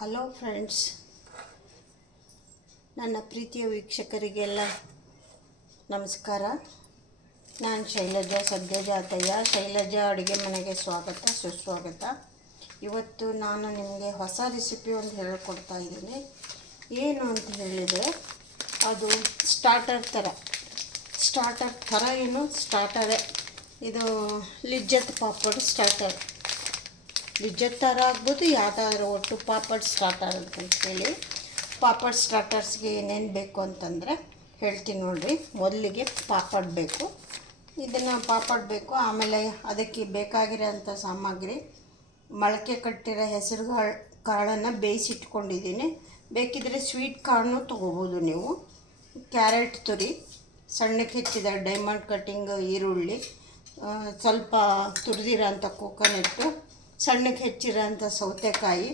Hello friends ನನ್ನ ಪ್ರೀತಿಯ ವೀಕ್ಷಕರಿಗೆಲ್ಲ ನಮಸ್ಕಾರ. ನಾನು ಶೈಲಜಾ ಸದ್ಯಜಾತಯ್ಯ. ಶೈಲಜಾ ಅಡುಗೆ ಮನೆಗೆ ಸ್ವಾಗತ, ಸುಸ್ವಾಗತ. ಇವತ್ತು ನಾನು ನಿಮಗೆ ಹೊಸ ರೆಸಿಪಿ ಒಂದು ಹೇಳ್ಕೊಡ್ತಾ ಇದ್ದೀನಿ. ಏನು ಅಂತ ಹೇಳಿದರೆ, ಅದು ಸ್ಟಾರ್ಟರ್ ಥರ ಸ್ಟಾರ್ಟರ್ ಥರ ಏನು? ಸ್ಟಾರ್ಟರೇ ಇದು ಲಿಜ್ಜತ್ ಪಾಪಡ್ ಸ್ಟಾರ್ಟರ್ ಲಿಜ್ಜತ್ ಥರ ಆಗ್ಬೋದು ಯಾವುದಾದ್ರೂ ಒಟ್ಟು ಪಾಪಡ್ ಸ್ಟಾರ್ಟರ್ ಅಂತ ಹೇಳಿ. ಪಾಪಡ್ ಸ್ಟಾರ್ಟರ್ಸ್ಗೆ ಏನೇನು ಬೇಕು ಅಂತಂದರೆ ಹೇಳ್ತೀನಿ ನೋಡಿರಿ. ಮೊದಲಿಗೆ ಪಾಪಡ್ ಬೇಕು. ಇದನ್ನು ಪಾಪಡ್ ಬೇಕು, ಆಮೇಲೆ ಅದಕ್ಕೆ ಬೇಕಾಗಿರೋಂಥ ಸಾಮಗ್ರಿ. ಮೊಳಕೆ ಕಟ್ಟಿರೋ ಹೆಸರು ಕಾಳು ಕಾಳನ್ನು ಬೇಯಿಸಿಟ್ಕೊಂಡಿದ್ದೀನಿ. ಬೇಕಿದ್ದರೆ ಸ್ವೀಟ್ ಕಾರ್ನು ತೊಗೋಬೋದು ನೀವು. ಕ್ಯಾರೆಟ್ ತುರಿ ಸಣ್ಣಕ್ಕೆ ಹೆಚ್ಚಿದ ಡೈಮಂಡ್ ಕಟ್ಟಿಂಗ್ ಈರುಳ್ಳಿ ಸ್ವಲ್ಪ ತುರಿದಿರೋ ಅಂಥ ಕೋಕೋನಟ್ಟು ಸಣ್ಣಕ್ಕೆ ಹೆಚ್ಚಿರೋಂಥ ಸೌತೆಕಾಯಿ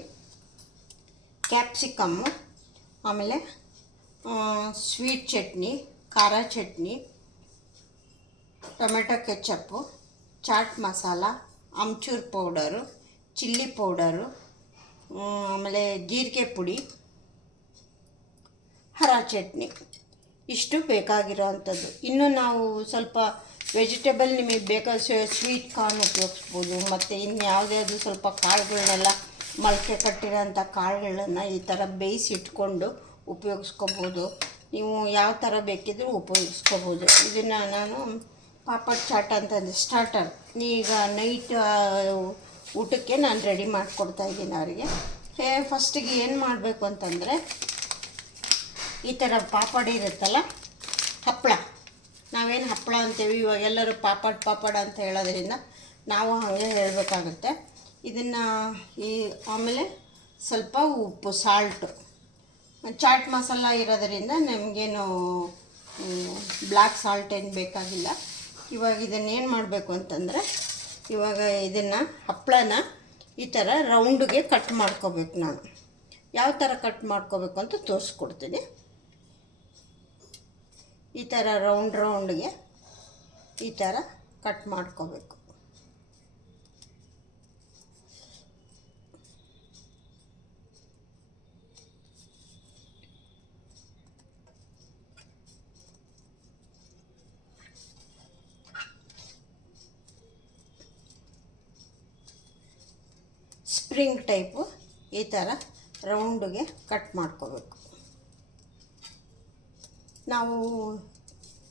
ಕ್ಯಾಪ್ಸಿಕಮ್ಮು ಆಮೇಲೆ ಸ್ವೀಟ್ ಚಟ್ನಿ, ಖಾರ chutney, tomato ketchup chaat masala, amchur powder, chilli powder ಆಮೇಲೆ ಜೀರಿಗೆ ಪುಡಿ, ಹರ ಚಟ್ನಿ. ಇಷ್ಟು ಬೇಕಾಗಿರೋ ಅಂಥದ್ದು ಇನ್ನು ನಾವು ಸ್ವಲ್ಪ ವೆಜಿಟೇಬಲ್ ನಿಮಗೆ ಬೇಕಾದ ಸ್ವೀಟ್ ಕಾರ್ನ್ ಉಪಯೋಗಿಸ್ಬೋದು, ಮತ್ತು ಅದು ಸ್ವಲ್ಪ ಕಾಳುಗಳನ್ನೆಲ್ಲ ಮೊಳಕೆ ಕಟ್ಟಿರೋಂಥ ಕಾಳುಗಳನ್ನು ಈ ಥರ ಬೇಯಿಸಿ ಇಟ್ಕೊಂಡು ಉಪಯೋಗಿಸ್ಕೋಬೋದು. ನೀವು ಯಾವ ಥರ ಬೇಕಿದ್ರೂ ಉಪಯೋಗಿಸ್ಕೋಬೋದು. ಇದನ್ನು ನಾನು ಪಾಪಡ್ ಚಾಟ್ ಅಂತಂದು ಸ್ಟಾರ್ಟರ್ ಈಗ ನೈಟ್ ಊಟಕ್ಕೆ ನಾನು ರೆಡಿ ಮಾಡಿಕೊಡ್ತಾ ಇದ್ದೀನಿ ಅವರಿಗೆ. ಹೇ ಫಸ್ಟಿಗೆ ಏನು ಮಾಡಬೇಕು ಅಂತಂದರೆ ಈ ಥರ ಪಾಪಡ್ ಇರುತ್ತಲ್ಲ, ಹಪ್ಪಳ. ನಾವೇನು ಹಪ್ಪಳ ಅಂತೀವಿ, ಇವಾಗ ಎಲ್ಲರೂ ಪಾಪಡ್ ಪಾಪಡ್ ಅಂತ ಹೇಳೋದ್ರಿಂದ ನಾವು ಹಾಗೆ ಹೇಳಬೇಕಾಗುತ್ತೆ. ಇದನ್ನು ಈ ಆಮೇಲೆ ಸ್ವಲ್ಪ ಉಪ್ಪು ಸಾಲ್ಟು ಚಾಟ್ ಮಸಾಲ ಇರೋದರಿಂದ ನಮಗೇನು ಬ್ಲ್ಯಾಕ್ ಸಾಲ್ಟ್ ಏನು ಬೇಕಾಗಿಲ್ಲ. ಇವಾಗ ಇದನ್ನೇನು ಮಾಡಬೇಕು ಅಂತಂದರೆ, ಇವಾಗ ಇದನ್ನು ಹಪ್ಪಳನ ಈ ಥರ ರೌಂಡ್ಗೆ ಕಟ್ ಮಾಡ್ಕೋಬೇಕು ನಾನು. ಯಾವ ಥರ ಕಟ್ ಮಾಡ್ಕೋಬೇಕು ಅಂತ ತೋರಿಸ್ಕೊಡ್ತೀನಿ. ಈ ಥರ ರೌಂಡ್ ರೌಂಡ್ಗೆ ಈ ಥರ ಕಟ್ ಮಾಡ್ಕೋಬೇಕು. ಸ್ಪ್ರಿಂಗ್ ಟೈಪು ಈ ಥರ ರೌಂಡಿಗೆ ಕಟ್ ಮಾಡ್ಕೋಬೇಕು. ನಾವು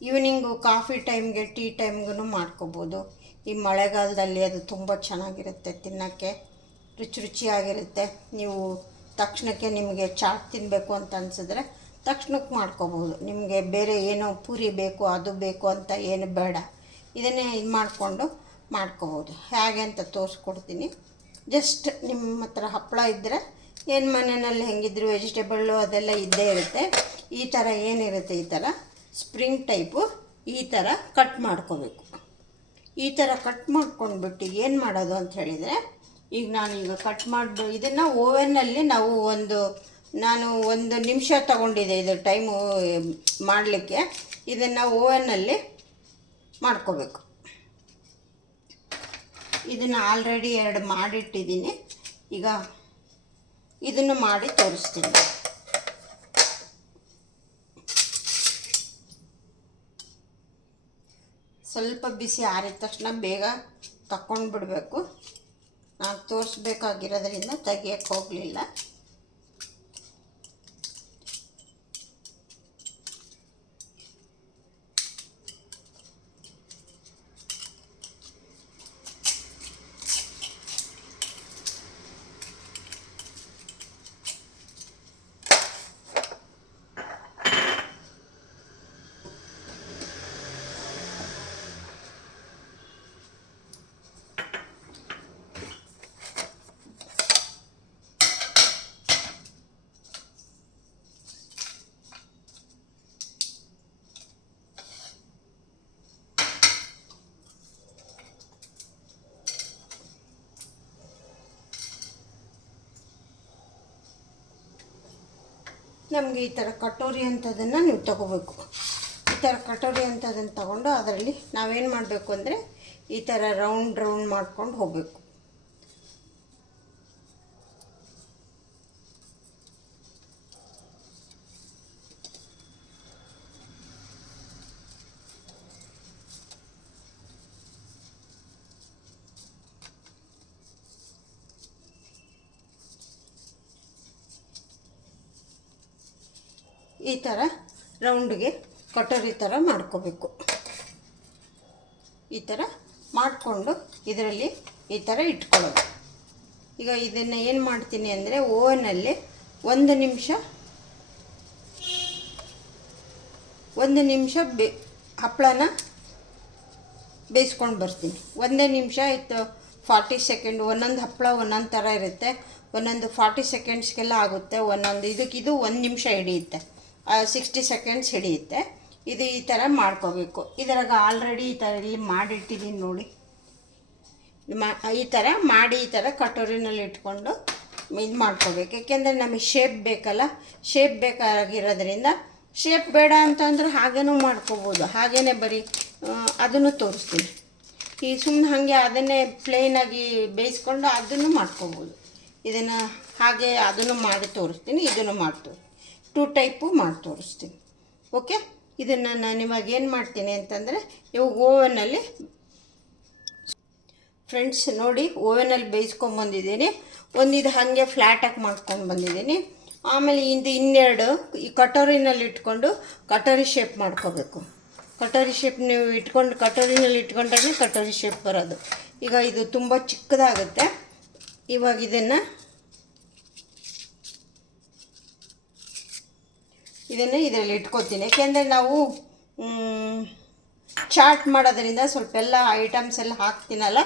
ಈವ್ನಿಂಗು ಕಾಫಿ ಟೈಮ್ಗೆ ಟೀ ಟೈಮ್ಗೂ ಮಾಡ್ಕೋಬೋದು. ಈ ಮಳೆಗಾಲದಲ್ಲಿ ಅದು ತುಂಬ ಚೆನ್ನಾಗಿರುತ್ತೆ ತಿನ್ನೋಕ್ಕೆ, ರುಚಿ ರುಚಿಯಾಗಿರುತ್ತೆ. ನೀವು ತಕ್ಷಣಕ್ಕೆ ನಿಮಗೆ ಚಾಟ್ ತಿನ್ನಬೇಕು ಅಂತ ಅನಿಸಿದ್ರೆ ತಕ್ಷಣಕ್ಕೆ ಮಾಡ್ಕೋಬೋದು. ನಿಮಗೆ ಬೇರೆ ಏನೋ ಪೂರಿ ಬೇಕು, ಅದು ಬೇಕು ಅಂತ ಏನು ಬೇಡ. ಇದನ್ನೇ ಇದು ಮಾಡಿಕೊಂಡು ಮಾಡ್ಕೋಬೋದು. ಹೇಗೆ ಅಂತ ತೋರಿಸ್ಕೊಡ್ತೀನಿ. ಜಸ್ಟ್ ನಿಮ್ಮ ಹತ್ರ ಹಪ್ಪಳ ಇದ್ದರೆ ಏನು ಮನೆಯಲ್ಲಿ ಹೆಂಗಿದ್ರು ವೆಜಿಟೇಬಲ್ಲು ಅದೆಲ್ಲ ಇದ್ದೇ ಇರುತ್ತೆ. ಈ ಥರ ಏನಿರುತ್ತೆ ಈ ಥರ ಸ್ಪ್ರಿಂಗ್ ಟೈಪು ಈ ಥರ ಕಟ್ ಮಾಡ್ಕೋಬೇಕು. ಈ ಥರ ಕಟ್ ಮಾಡ್ಕೊಂಡ್ಬಿಟ್ಟು ಏನು ಮಾಡೋದು ಅಂತ ಹೇಳಿದರೆ, ಈಗ ನಾನು ಈಗ ಕಟ್ ಮಾಡಿ ಇದನ್ನು ಓವೆನ್ನಲ್ಲಿ ನಾವು ಒಂದು ನಾನು ಒಂದು ನಿಮಿಷ ತಗೊಂಡಿದ್ದೆ ಇದು ಟೈಮು ಮಾಡಲಿಕ್ಕೆ. ಇದನ್ನು ಓವೆನ್ನಲ್ಲಿ ಮಾಡ್ಕೋಬೇಕು. ಇದನ್ನು ಆಲ್ರೆಡಿ ಎರಡು ಮಾಡಿಟ್ಟಿದ್ದೀನಿ. ಈಗ ಇದನ್ನು ಮಾಡಿ ತೋರಿಸ್ತೀನಿ. ಸ್ವಲ್ಪ ಬಿಸಿ ಆರಿದ ತಕ್ಷಣ ಬೇಗ ತಕ್ಕೊಂಡು ಬಿಡಬೇಕು ನಾನು ತೋರಿಸ್ಬೇಕಾಗಿರೋದ್ರಿಂದ ತೆಗಿಯೋಕ್ಕೆ ಹೋಗಲಿಲ್ಲ. ನಮಗೆ ಈ ಥರ ಕಟೋರಿ ಅಂಥದನ್ನು ನೀವು ತಗೋಬೇಕು. ಈ ಥರ ಕಟೋರಿ ಅಂಥದ್ದನ್ನು ತಗೊಂಡು ಅದರಲ್ಲಿ ನಾವೇನು ಮಾಡಬೇಕು ಅಂದರೆ ಈ ಥರ ರೌಂಡ್ ರೌಂಡ್ ಮಾಡ್ಕೊಂಡು ಹೋಗಬೇಕು. ಈ ಥರ ರೌಂಡ್ಗೆ ಕಟೋರಿ ಥರ ಮಾಡ್ಕೋಬೇಕು. ಈ ಥರ ಮಾಡಿಕೊಂಡು ಇದರಲ್ಲಿ ಈ ಥರ ಇಟ್ಕೊಳ್ಳೋದು. ಈಗ ಇದನ್ನು ಏನು ಮಾಡ್ತೀನಿ ಅಂದರೆ ಓವನಲ್ಲಿ ಒಂದು ನಿಮಿಷ ಒಂದು ನಿಮಿಷ ಬೇ, ಹಪ್ಪಳನ ಬೇಯಿಸ್ಕೊಂಡು ಬರ್ತೀನಿ. ಒಂದೇ ನಿಮಿಷ ಇತ್ತು ಫಾರ್ಟಿ ಸೆಕೆಂಡ್ ಒಂದೊಂದು ಹಪ್ಪಳ ಒಂದೊಂದು ಥರ ಇರುತ್ತೆ. ಒಂದೊಂದು ಫಾರ್ಟಿ ಸೆಕೆಂಡ್ಸ್ಗೆಲ್ಲ ಆಗುತ್ತೆ, ಒಂದೊಂದು ಇದಕ್ಕಿದು ಇದು ಒಂದು ನಿಮಿಷ ಹಿಡಿಯುತ್ತೆ. ಸಿಕ್ಸ್ಟಿ ಸೆಕೆಂಡ್ಸ್ ಹಿಡಿಯುತ್ತೆ. ಇದು ಈ ಥರ ಮಾಡ್ಕೋಬೇಕು. ಇದರಾಗ ಆಲ್ರೆಡಿ ಈ ಥರ ಇಲ್ಲಿ ಮಾಡಿಟ್ಟಿದ್ದೀನಿ ನೋಡಿ. ಈ ಥರ ಮಾಡಿ ಈ ಥರ ಕಟೋರಿನಲ್ಲಿ ಇಟ್ಕೊಂಡು ಇದು ಮಾಡ್ಕೋಬೇಕು. ಯಾಕೆಂದರೆ ನಮಗೆ ಶೇಪ್ ಬೇಕಲ್ಲ. ಶೇಪ್ ಬೇಕಾಗಿರೋದ್ರಿಂದ ಶೇಪ್ ಬೇಡ ಅಂತಂದ್ರೆ ಹಾಗೇನೂ ಮಾಡ್ಕೋಬೋದು. ಹಾಗೇ ಬರೀ ಅದನ್ನು ತೋರಿಸ್ತೀನಿ. ಈ ಸುಮ್ಮನೆ ಹಾಗೆ ಅದನ್ನೇ ಪ್ಲೇನಾಗಿ ಬೇಯಿಸ್ಕೊಂಡು ಅದನ್ನು ಮಾಡ್ಕೋಬೋದು. ಇದನ್ನು ಹಾಗೆ ಅದನ್ನು ಮಾಡಿ ತೋರಿಸ್ತೀನಿ, ಇದನ್ನು ಮಾಡಿ ತೋರಿಸ್ತೀನಿ ಟೂ ಟೈಪು ಮಾಡಿ ತೋರಿಸ್ತೀನಿ. ಓಕೆ? ಇದನ್ನು ನಾನು ಇವಾಗ ಏನು ಮಾಡ್ತೀನಿ ಅಂತಂದರೆ, ಇವು ಓವನಲ್ಲಿ ಫ್ರೆಂಡ್ಸ್ ನೋಡಿ ಓವೆನಲ್ಲಿ ಬೇಯಿಸ್ಕೊಂಬಂದಿದ್ದೀನಿ ಒಂದು ಇದು ಹಾಗೆ ಫ್ಲ್ಯಾಟಾಗಿ ಮಾಡ್ಕೊಂಡು ಬಂದಿದ್ದೀನಿ. ಆಮೇಲೆ ಇಂದು ಇನ್ನೆರಡು ಈ ಕಟೋರಿನಲ್ಲಿ ಇಟ್ಕೊಂಡು ಕಟೋರಿ ಶೇಪ್ ಮಾಡ್ಕೋಬೇಕು. ಕಟೋರಿ ಶೇಪ್ ನೀವು ಇಟ್ಕೊಂಡು, ಕಟೋರಿನಲ್ಲಿ ಇಟ್ಕೊಂಡ್ರೆ ಕಟೋರಿ ಶೇಪ್ ಬರೋದು. ಈಗ ಇದು ತುಂಬ ಚಿಕ್ಕದಾಗುತ್ತೆ. ಇವಾಗ ಇದನ್ನು ಇದನ್ನು ಇದರಲ್ಲಿ ಇಟ್ಕೋತೀನಿ. ಯಾಕೆಂದರೆ ನಾವು ಚಾಟ್ ಮಾಡೋದ್ರಿಂದ ಸ್ವಲ್ಪ ಎಲ್ಲ ಐಟಮ್ಸ್ ಎಲ್ಲ ಹಾಕ್ತೀನಲ್ಲ,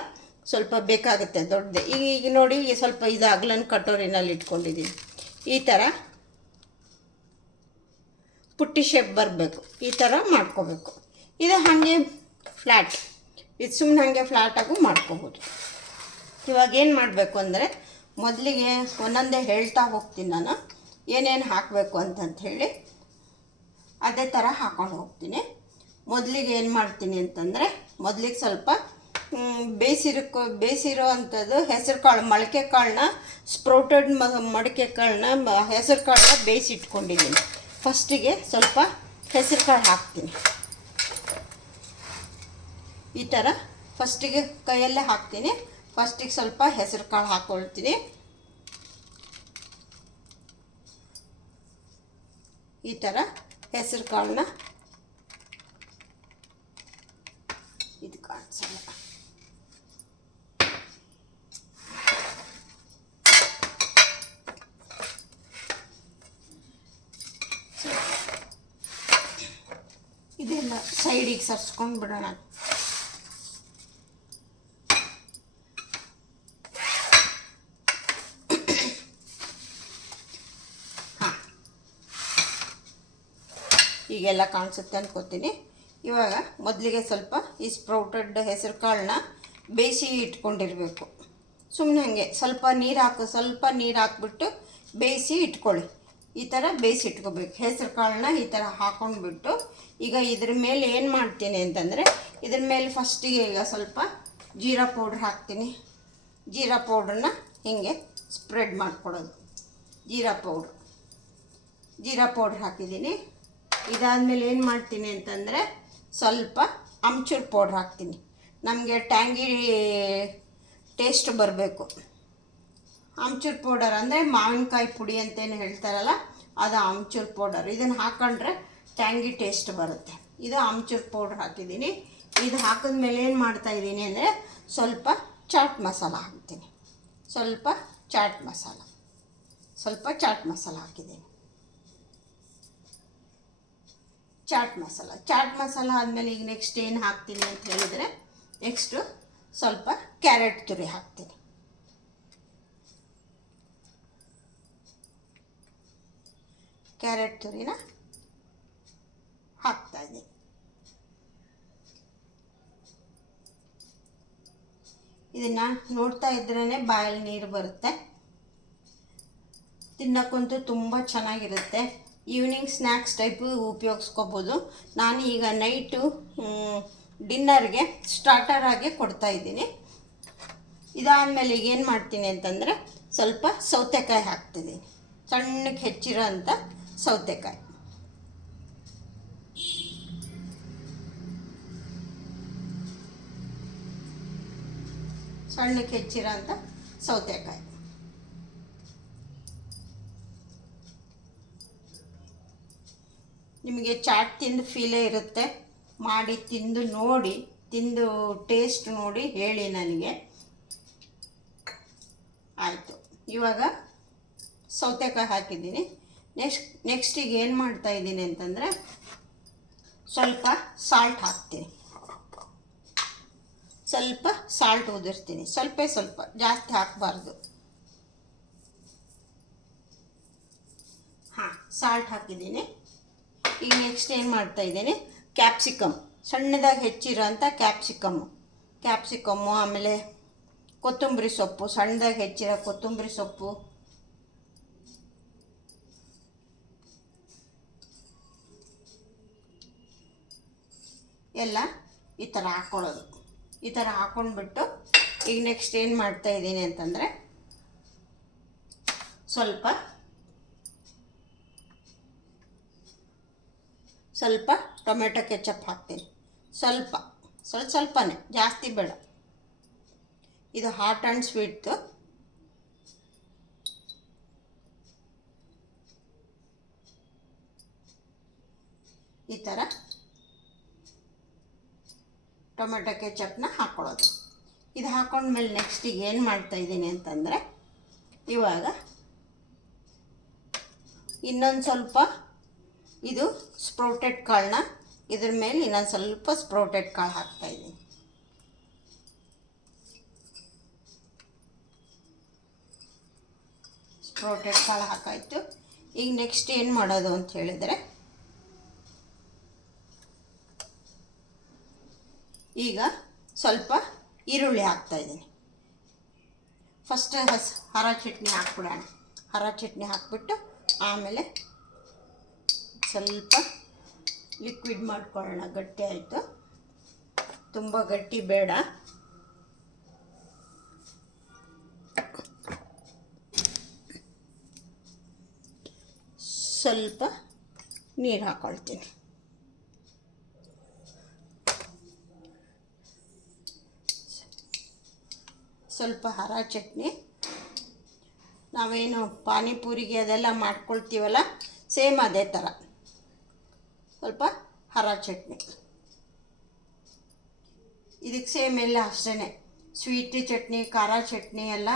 ಸ್ವಲ್ಪ ಬೇಕಾಗುತ್ತೆ ದೊಡ್ಡದೆ. ಈಗ ಈಗ ನೋಡಿ ಸ್ವಲ್ಪ ಇದು ಅಗ್ಲನ್ನು ಕಟೋರಿನಲ್ಲಿ ಇಟ್ಕೊಂಡಿದ್ದೀನಿ ಈ ಥರ ಪುಟ್ಟಿ ಶೇಪ್ ಬರಬೇಕು. ಈ ಥರ ಮಾಡ್ಕೋಬೇಕು. ಇದು ಹಾಗೆ ಫ್ಲ್ಯಾಟ್ ಇದು ಸುಮ್ಮನೆ ಹಾಗೆ ಫ್ಲ್ಯಾಟಾಗೂ ಮಾಡ್ಕೋಬೋದು. ಇವಾಗ ಏನು ಮಾಡಬೇಕು ಅಂದರೆ, ಮೊದಲಿಗೆ ಒಂದೊಂದೇ ಹೇಳ್ತಾ ಹೋಗ್ತೀನಿ ನಾನು. ಏನೇನು ಹಾಕಬೇಕು ಅಂತಂಥೇಳಿ ಅದೇ ಥರ ಹಾಕೊಂಡು ಹೋಗ್ತೀನಿ. ಮೊದಲಿಗೆ ಏನು ಮಾಡ್ತೀನಿ ಅಂತಂದರೆ, ಮೊದಲಿಗೆ ಸ್ವಲ್ಪ ಬೇಯಿಸಿರಕ್ಕೋ ಬೇಯಿಸಿರೋ ಅಂಥದ್ದು ಹೆಸರು ಕಾಳು ಮೊಳಕೆ ಕಾಳನ್ನ ಸ್ಪ್ರೌಟೆಡ್ ಮ ಮೊಳಕೆ ಕಾಳನ್ನ ಹೆಸರು ಕಾಳನ್ನ ಬೇಯಿಸಿಟ್ಕೊಂಡಿದ್ದೀನಿ ಫಸ್ಟಿಗೆ ಸ್ವಲ್ಪ ಹೆಸರು ಕಾಳು ಹಾಕ್ತೀನಿ. ಈ ಥರ ಫಸ್ಟಿಗೆ ಕೈಯಲ್ಲೇ ಹಾಕ್ತೀನಿ. ಫಸ್ಟಿಗೆ ಸ್ವಲ್ಪ ಹೆಸರು ಕಾಳು ಹಾಕ್ಕೊಳ್ತೀನಿ ಈ ಥರ ಹೆಸರು ಕಾಳನ್ನ ಇದು ಕಾಣಿಸಲ್ಲ. ಇದೆಲ್ಲ ಸೈಡಿಗೆ ಸರ್ಸ್ಕೊಂಡು ಬಿಡೋಣ. ಈಗೆಲ್ಲ ಕಾಣಿಸುತ್ತೆ ಅಂದ್ಕೋತೀನಿ ಇವಾಗ ಮೊದಲಿಗೆ ಸ್ವಲ್ಪ ಈ ಸ್ಪ್ರೌಟೆಡ್ ಹೆಸರು ಕಾಳನ್ನ ಬೇಯಿಸಿ ಇಟ್ಕೊಂಡಿರಬೇಕು. ಸುಮ್ಮನೆ ಹಾಗೆ ಸ್ವಲ್ಪ ನೀರು ಹಾಕು, ಸ್ವಲ್ಪ ನೀರು ಹಾಕ್ಬಿಟ್ಟು ಬೇಯಿಸಿ ಇಟ್ಕೊಳ್ಳಿ. ಈ ಥರ ಬೇಯಿಸಿ ಇಟ್ಕೋಬೇಕು. ಹೆಸರು ಕಾಳನ್ನ ಈ ಥರ ಹಾಕೊಂಡ್ಬಿಟ್ಟು ಈಗ ಇದ್ರ ಮೇಲೆ ಏನು ಮಾಡ್ತೀನಿ ಅಂತಂದರೆ ಇದ್ರ ಮೇಲೆ ಫಸ್ಟಿಗೆ ಈಗ ಸ್ವಲ್ಪ ಜೀರಾ ಪೌಡ್ರ್ ಹಾಕ್ತೀನಿ. ಜೀರಾ ಪೌಡ್ರನ್ನ ಹೀಗೆ ಸ್ಪ್ರೆಡ್ ಮಾಡ್ಕೊಡೋದು ಜೀರಾ ಪೌಡ್ರ್. ಜೀರಾ ಪೌಡ್ರ್ ಹಾಕಿದ್ದೀನಿ. ಇದಾದಮೇಲೆ ಏನು ಮಾಡ್ತೀನಿ ಅಂತಂದರೆ ಸ್ವಲ್ಪ ಅಮ್ಚೂರ್ ಪೌಡ್ರ್ ಹಾಕ್ತೀನಿ. ನಮಗೆ ಟ್ಯಾಂಗಿ ಟೇಸ್ಟ್ ಬರಬೇಕು. ಆಮ್ಚೂರ್ ಪೌಡರ್ ಅಂದರೆ ಮಾವಿನಕಾಯಿ ಪುಡಿ ಅಂತೇನು ಹೇಳ್ತಾರಲ್ಲ, ಅದು ಆಮ್ಚೂರ್ ಪೌಡರ್. ಇದನ್ನು ಹಾಕೊಂಡ್ರೆ ಟ್ಯಾಂಗಿ ಟೇಸ್ಟ್ ಬರುತ್ತೆ. ಇದು ಆಮ್ಚೂರ್ ಪೌಡ್ರ್ ಹಾಕಿದ್ದೀನಿ. ಇದು ಹಾಕಿದ್ಮೇಲೆ ಏನು ಮಾಡ್ತಾ ಇದ್ದೀನಿ ಅಂದರೆ ಸ್ವಲ್ಪ ಚಾಟ್ ಮಸಾಲ ಹಾಕ್ತೀನಿ. ಸ್ವಲ್ಪ ಚಾಟ್ ಮಸಾಲ. ಸ್ವಲ್ಪ ಚಾಟ್ ಮಸಾಲ ಹಾಕಿದ್ದೀನಿ. ಚಾಟ್ ಮಸಾಲ. ಚಾಟ್ ಮಸಾಲ ಆದಮೇಲೆ ಈಗ ನೆಕ್ಸ್ಟ್ ಏನು ಹಾಕ್ತೀನಿ ಅಂತ ಹೇಳಿದರೆ ನೆಕ್ಸ್ಟು ಸ್ವಲ್ಪ ಕ್ಯಾರೆಟ್ ತುರಿ ಹಾಕ್ತೀನಿ. ಕ್ಯಾರೆಟ್ ತುರಿನ ಹಾಕ್ತಾ ಇದ್ದೀನಿ. ಇದನ್ನು ನೋಡ್ತಾ ಇದ್ರೇ ಬಾಯಲ್ಲಿ ನೀರು ಬರುತ್ತೆ. ತಿನ್ನಕ್ಕಂತೂ ತುಂಬ ಚೆನ್ನಾಗಿರುತ್ತೆ. ಈವ್ನಿಂಗ್ ಸ್ನ್ಯಾಕ್ಸ್ ಟೈಪು ಉಪಯೋಗಿಸ್ಕೋಬೋದು. ನಾನು ಈಗ ನೈಟು ಡಿನ್ನರ್ಗೆ ಸ್ಟಾರ್ಟರ್ ಆಗಿ ಕೊಡ್ತಾ ಇದ್ದೀನಿ. ಇದಾದಮೇಲೆ ಈಗ ಏನು ಮಾಡ್ತೀನಿ ಅಂತಂದರೆ ಸ್ವಲ್ಪ ಸೌತೆಕಾಯಿ ಹಾಕ್ತಿದ್ದೀನಿ. ಸಣ್ಣಕ್ಕೆ ಹೆಚ್ಚಿರೋ ಅಂಥ ಸೌತೆಕಾಯಿ. ಸಣ್ಣಕ್ಕೆ ಹೆಚ್ಚಿರೋ ಅಂಥ ಸೌತೆಕಾಯಿ. ನಿಮಗೆ ಚಾಟ್ ತಿಂದು ಫೀಲೇ ಇರುತ್ತೆ. ಮಾಡಿ ತಿಂದು ನೋಡಿ, ತಿಂದು ಟೇಸ್ಟ್ ನೋಡಿ ಹೇಳಿ ನನಗೆ. ಆಯಿತು. ಇವಾಗ ಸೌತೆಕಾಯಿ ಹಾಕಿದ್ದೀನಿ. ನೆಕ್ಸ್ಟ್ ನೆಕ್ಸ್ಟಿಗೆ ಏನು ಮಾಡ್ತಾ ಇದ್ದೀನಿ ಅಂತಂದರೆ ಸ್ವಲ್ಪ ಸಾಲ್ಟ್ ಹಾಕ್ತೀನಿ. ಸ್ವಲ್ಪ ಸಾಲ್ಟ್ ಉದುರ್ತೀನಿ. ಸ್ವಲ್ಪ ಸ್ವಲ್ಪ, ಜಾಸ್ತಿ ಹಾಕಬಾರ್ದು. ಹಾಂ ಸಾಲ್ಟ್ ಹಾಕಿದ್ದೀನಿ. ಈಗ ನೆಕ್ಸ್ಟ್ ಏನು ಮಾಡ್ತಾ ಇದ್ದೇನೆ? ಕ್ಯಾಪ್ಸಿಕಮ್ ಸಣ್ಣದಾಗಿ ಹೆಚ್ಚಿರೋಂಥ ಕ್ಯಾಪ್ಸಿಕಮ್ಮು ಕ್ಯಾಪ್ಸಿಕಮ್ಮು ಆಮೇಲೆ ಕೊತ್ತಂಬರಿ ಸೊಪ್ಪು. ಸಣ್ಣದಾಗಿ ಹೆಚ್ಚಿರೋ ಕೊತ್ತಂಬರಿ ಸೊಪ್ಪು. ಎಲ್ಲ ಈ ಥರ ಹಾಕ್ಕೊಳ್ಳೋದು ಈ ಥರ ಹಾಕ್ಕೊಂಡ್ಬಿಟ್ಟು ಈಗ ನೆಕ್ಸ್ಟ್ ಏನು ಮಾಡ್ತಾ ಇದ್ದೀನಿ ಅಂತಂದರೆ ಸ್ವಲ್ಪ ಸ್ವಲ್ಪ ಟೊಮೆಟೊ ಕೆಚಪ್ ಹಾಕ್ತೀನಿ. ಸ್ವಲ್ಪ ಸ್ವಲ್ಪ ಸ್ವಲ್ಪನೇ, ಜಾಸ್ತಿ ಬೇಡ. ಇದು ಹಾಟ್ ಆ್ಯಂಡ್ ಸ್ವೀಟ್ದು ಈ ಥರ ಟೊಮೆಟೊ ಕೆಚಪ್ನ ಹಾಕ್ಕೊಳ್ಳೋದು ಇದು ಹಾಕೊಂಡ್ಮೇಲೆ ನೆಕ್ಸ್ಟಿಗೆ ಏನು ಮಾಡ್ತಾಯಿದ್ದೀನಿ ಅಂತಂದರೆ, ಇವಾಗ ಇನ್ನೊಂದು ಸ್ವಲ್ಪ ಇದು ಸ್ಪ್ರೌಟೆಡ್ ಕಾಳನ್ನ ಇದ್ರ ಮೇಲೆ ಇನ್ನೊಂದು ಸ್ವಲ್ಪ ಸ್ಪ್ರೌಟೆಡ್ ಕಾಳು ಹಾಕ್ತಾ ಇದ್ದೀನಿ ಸ್ಪ್ರೌಟೆಡ್ ಕಾಳು ಹಾಕಾಯಿತು. ಈಗ ನೆಕ್ಸ್ಟ್ ಏನು ಮಾಡೋದು ಅಂತ ಹೇಳಿದರೆ, ಈಗ ಸ್ವಲ್ಪ ಈರುಳ್ಳಿ ಹಾಕ್ತಾ ಇದ್ದೀನಿ ಫಸ್ಟ್ ಹಸ್, ಹರ ಚಟ್ನಿ ಹಾಕ್ಬಿಡೋಣ. ಹರ ಚಟ್ನಿ ಹಾಕ್ಬಿಟ್ಟು ಆಮೇಲೆ ಸ್ವಲ್ಪ ಲಿಕ್ವಿಡ್ ಮಾಡ್ಕೊಳ್ಳೋಣ, ಗಟ್ಟಿ ಆಯಿತು. ತುಂಬ ಗಟ್ಟಿ ಬೇಡ. ಸ್ವಲ್ಪ ನೀರು ಹಾಕೊಳ್ತೀನಿ. ಸ್ವಲ್ಪ ಹರ ಚಟ್ನಿ. ನಾವೇನು ಪಾನಿಪುರಿಗೆ ಅದೆಲ್ಲ ಮಾಡ್ಕೊಳ್ತೀವಲ್ಲ? ಸೇಮ್ ಅದೇ ಥರ ಸ್ವಲ್ಪ ಹರ ಚಟ್ನಿ. ಇದಕ್ಕೆ ಸೇಮ್ ಎಲ್ಲ ಅಷ್ಟೇ ಸ್ವೀಟ್ ಚಟ್ನಿ, ಖಾರ ಚಟ್ನಿ ಎಲ್ಲ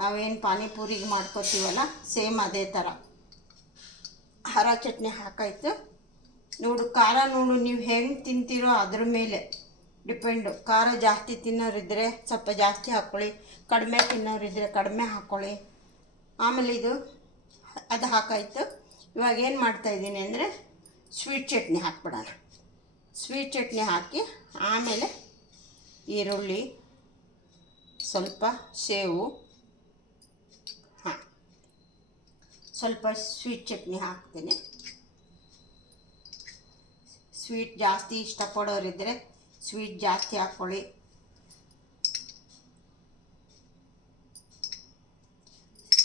ನಾವೇನು ಪಾನಿಪುರಿಗೆ ಮಾಡ್ಕೋತೀವಲ್ಲ, ಸೇಮ್ ಅದೇ ಥರ. ಹರ ಚಟ್ನಿ ಹಾಕಾಯ್ತು. ನೋಡು, ಖಾರ ನೋಡು, ನೀವು ಹೆಂಗೆ ತಿಂತೀರೋ ಅದ್ರ ಮೇಲೆ ಡಿಪೆಂಡು. ಖಾರ ಜಾಸ್ತಿ ತಿನ್ನೋರಿದ್ದರೆ ಸ್ವಲ್ಪ ಜಾಸ್ತಿ ಹಾಕ್ಕೊಳ್ಳಿ ಕಡಿಮೆ ತಿನ್ನೋರಿದ್ದರೆ ಕಡಿಮೆ ಹಾಕ್ಕೊಳ್ಳಿ ಆಮೇಲೆ ಇದು, ಅದು ಹಾಕಾಯ್ತು. ಇವಾಗ ಏನು ಮಾಡ್ತಾಯಿದ್ದೀನಿ ಅಂದರೆ ಸ್ವೀಟ್ ಚಟ್ನಿ ಹಾಕ್ಬಿಡೋಣ. ಸ್ವೀಟ್ ಚಟ್ನಿ ಹಾಕಿ ಆಮೇಲೆ ಈರುಳ್ಳಿ, ಸ್ವಲ್ಪ ಸೇವು, ಹಾಂ. ಸ್ವಲ್ಪ ಸ್ವೀಟ್ ಚಟ್ನಿ ಹಾಕ್ತೀನಿ. ಸ್ವೀಟ್ ಜಾಸ್ತಿ ಇಷ್ಟಪಡೋರಿದ್ದರೆ ಸ್ವೀಟ್ ಜಾಸ್ತಿ ಹಾಕ್ಕೊಳ್ಳಿ.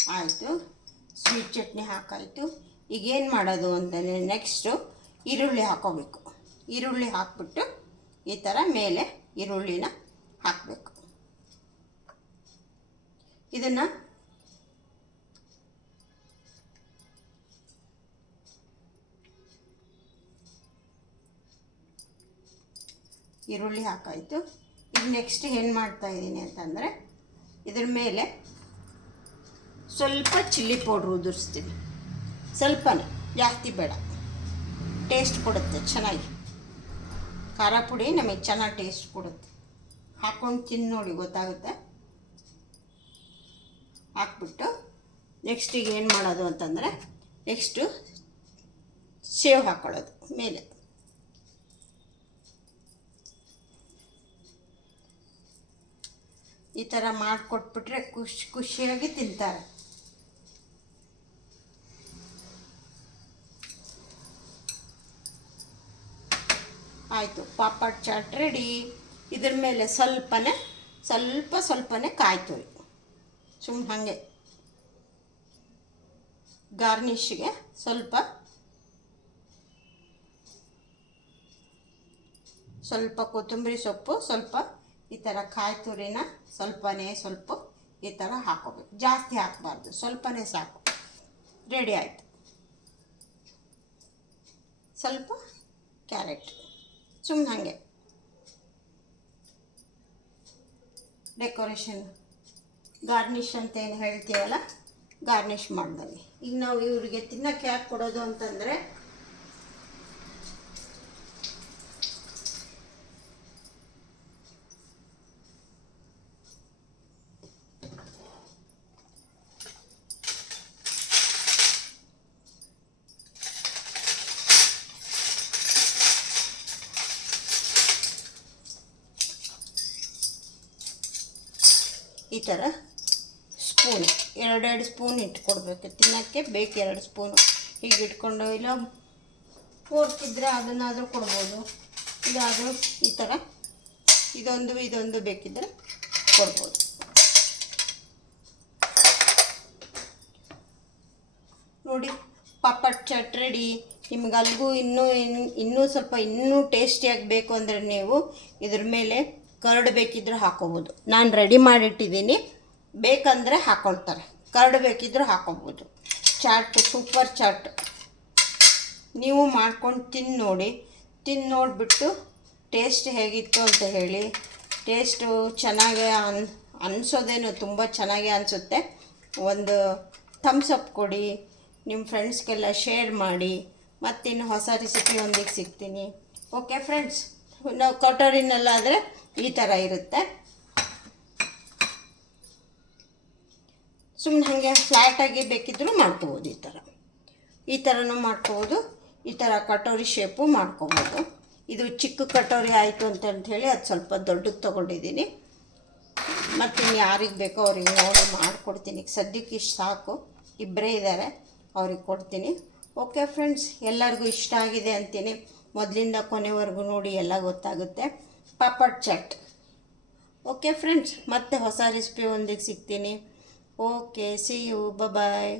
ಆಯಿತು. ಸ್ವೀಟ್ ಚಟ್ನಿ ಹಾಕಾಯಿತು. ಈಗೇನು ಮಾಡೋದು ಅಂತಂದರೆ ನೆಕ್ಸ್ಟು ಈರುಳ್ಳಿ ಹಾಕೋಬೇಕು. ಈರುಳ್ಳಿ ಹಾಕ್ಬಿಟ್ಟು ಈ ಥರ ಮೇಲೆ ಈರುಳ್ಳಿನ ಹಾಕಬೇಕು. ಇದನ್ನು ಈರುಳ್ಳಿ ಹಾಕಾಯಿತು. ಇದು ನೆಕ್ಸ್ಟ್ ಏನು ಮಾಡ್ತಾ ಇದ್ದೀನಿ ಅಂತಂದರೆ, ಇದ್ರ ಮೇಲೆ ಸ್ವಲ್ಪ ಚಿಲ್ಲಿ ಪೌಡ್ರ್ ಉದುರಿಸ್ತೀನಿ. ಸ್ವಲ್ಪನೇ, ಜಾಸ್ತಿ ಬೇಡ. ಟೇಸ್ಟ್ ಕೊಡುತ್ತೆ, ಚೆನ್ನಾಗಿ. ಖಾರ ಪುಡಿ, ನಮಗೆ ಚೆನ್ನಾಗಿ ಟೇಸ್ಟ್ ಕೊಡುತ್ತೆ. ಹಾಕ್ಕೊಂಡು ತಿಂದು ನೋಡಿ, ಗೊತ್ತಾಗುತ್ತೆ? ಹಾಕ್ಬಿಟ್ಟು ನೆಕ್ಸ್ಟಿಗೆ ಏನು ಮಾಡೋದು ಅಂತಂದರೆ ನೆಕ್ಸ್ಟು ಸೇವ್ ಹಾಕ್ಕೊಳ್ಳೋದು ಮೇಲೆ. ಈ ಥರ ಮಾಡಿಕೊಟ್ಬಿಟ್ರೆ ಖುಷಿ, ಖುಷಿಯಾಗಿ ತಿಂತಾರೆ. ಆಯಿತು ಪಾಪಡ್ ಚಾಟ್ ರೆಡಿ ಇದ್ರ ಮೇಲೆ ಸ್ವಲ್ಪನೇ, ಸ್ವಲ್ಪ ಸ್ವಲ್ಪನೇ ಕಾಯಿ ತುರಿ. ಸುಮ್ಮನೆ ಹಾಗೆ. ಗಾರ್ನಿಷ್ಗೆ ಸ್ವಲ್ಪ ಸ್ವಲ್ಪ ಕೊತ್ತಂಬರಿ ಸೊಪ್ಪು, ಸ್ವಲ್ಪ ಈ ಥರ ಕಾಯಿ ತುರಿನ ಸ್ವಲ್ಪನೇ ಸ್ವಲ್ಪ ಈ ಥರ ಹಾಕೋಬೇಕು. ಜಾಸ್ತಿ ಹಾಕಬಾರ್ದು, ಸ್ವಲ್ಪನೇ ಸಾಕು. ರೆಡಿ ಆಯಿತು. ಸ್ವಲ್ಪ ಕ್ಯಾರೆಟ್. ಸುಮ್ಮನೆ ಹಾಗೆ ಡೆಕೋರೇಷನ್ ಗಾರ್ನಿಷ್ ಅಂತ ಏನು ಹೇಳ್ತೀವಲ್ಲ? ಗಾರ್ನಿಷ್ ಮಾಡ್ದಂಗೆ ಈಗ ನಾವು ಇವರಿಗೆ ತಿನ್ನಕ್ಕೆ ಯಾಕೆ ಕೊಡೋದು ಅಂತಂದರೆ ಈ ಥರ ಸ್ಪೂನ್, ಎರಡೆರಡು ಸ್ಪೂನ್ ಇಟ್ಕೊಡ್ಬೇಕು. ತಿನ್ನೋಕ್ಕೆ ಬೇಕು ಎರಡು ಸ್ಪೂನು. ಹೀಗೆ ಇಟ್ಕೊಂಡು ಇಲ್ಲ ಇದ್ದರೆ ಅದನ್ನಾದರೂ ಕೊಡ್ಬೋದು. ಇದಾದರೂ ಈ ಥರ ಇದೊಂದು ಇದೊಂದು ಬೇಕಿದ್ದರೆ ಕೊಡ್ಬೋದು. ನೋಡಿ ಪಾಪಡ್ ಚಟ್ ರೆಡಿ. ನಿಮ್ಗೆ ಅಲ್ಲಿಗೂ ಇನ್ನು, ಇನ್ನೂ ಸ್ವಲ್ಪ ಇನ್ನೂ ಟೇಸ್ಟಿಯಾಗಿ ಬೇಕು ಅಂದರೆ ನೀವು ಇದ್ರ ಮೇಲೆ ಕರ್ಡ್ ಬೇಕಿದ್ದರೂ ಹಾಕೋಬೋದು. ನಾನು ರೆಡಿ ಮಾಡಿಟ್ಟಿದ್ದೀನಿ. ಬೇಕಂದರೆ ಹಾಕೊಳ್ತಾರೆ. ಕರ್ಡ್ ಬೇಕಿದ್ದರೂ ಹಾಕೋಬೋದು. ಚಾಟ್ ಸೂಪರ್ ಚಾಟ್ ನೀವು ಮಾಡ್ಕೊಂಡು ತಿಂದು ನೋಡಿ. ತಿಂದು ನೋಡಿಬಿಟ್ಟು ಟೇಸ್ಟ್ ಹೇಗಿತ್ತು ಅಂತ ಹೇಳಿ. ಟೇಸ್ಟು ಚೆನ್ನಾಗಿ ಅನ್, ಅನಿಸೋದೇನು ತುಂಬ ಚೆನ್ನಾಗಿ ಅನಿಸುತ್ತೆ. ಒಂದು ಥಮ್ಸ್ ಅಪ್ ಕೊಡಿ. ನಿಮ್ಮ ಫ್ರೆಂಡ್ಸ್ಗೆಲ್ಲ ಶೇರ್ ಮಾಡಿ. ಮತ್ತಿನ್ನು ಹೊಸ ರೆಸಿಪಿಯೊಂದಿಗೆ ಸಿಗ್ತೀನಿ. ಓಕೆ ಫ್ರೆಂಡ್ಸ್ ನಾವು ಕಟೋರಿನಲ್ಲಾದರೆ ಈ ಥರ ಇರುತ್ತೆ. ಸುಮ್ಮನೆ ಹಾಗೆ ಫ್ಲ್ಯಾಟಾಗಿ ಬೇಕಿದ್ದರೂ ಮಾಡ್ಕೋಬೋದು ಈ ಥರ ಈ ಥರನೂ ಮಾಡ್ಕೋಬೋದು. ಈ ಥರ ಕಟೋರಿ ಶೇಪು ಮಾಡ್ಕೋಬೋದು. ಇದು ಚಿಕ್ಕ ಕಟೋರಿ ಆಯಿತು ಅಂತ ಹೇಳಿ ಅದು ಸ್ವಲ್ಪ ದೊಡ್ಡದು ತೊಗೊಂಡಿದ್ದೀನಿ ಮತ್ತು ಇನ್ನು ಯಾರಿಗೆ ಬೇಕೋ ಅವ್ರಿಗೆ ನೋಡಿ ಮಾಡಿಕೊಡ್ತೀನಿ. ಸದ್ಯಕ್ಕೆ ಇಷ್ಟು ಸಾಕು. ಇಬ್ಬರೇ ಇದ್ದಾರೆ ಅವ್ರಿಗೆ ಕೊಡ್ತೀನಿ. ಓಕೆ ಫ್ರೆಂಡ್ಸ್ ಎಲ್ಲರಿಗೂ ಇಷ್ಟ ಆಗಿದೆ ಅಂತೀನಿ. ಮೊದಲಿಂದ ಕೊನೆವರೆಗೂ ನೋಡಿ ಎಲ್ಲ ಗೊತ್ತಾಗುತ್ತೆ. ಪಾಪಡ್ ಚಟ್ ಓಕೆ ಫ್ರೆಂಡ್ಸ್ ಮತ್ತೆ ಹೊಸ ರೆಸಿಪಿ ಒಂದಿಗೆ ಸಿಗ್ತೀನಿ. Okay C you bye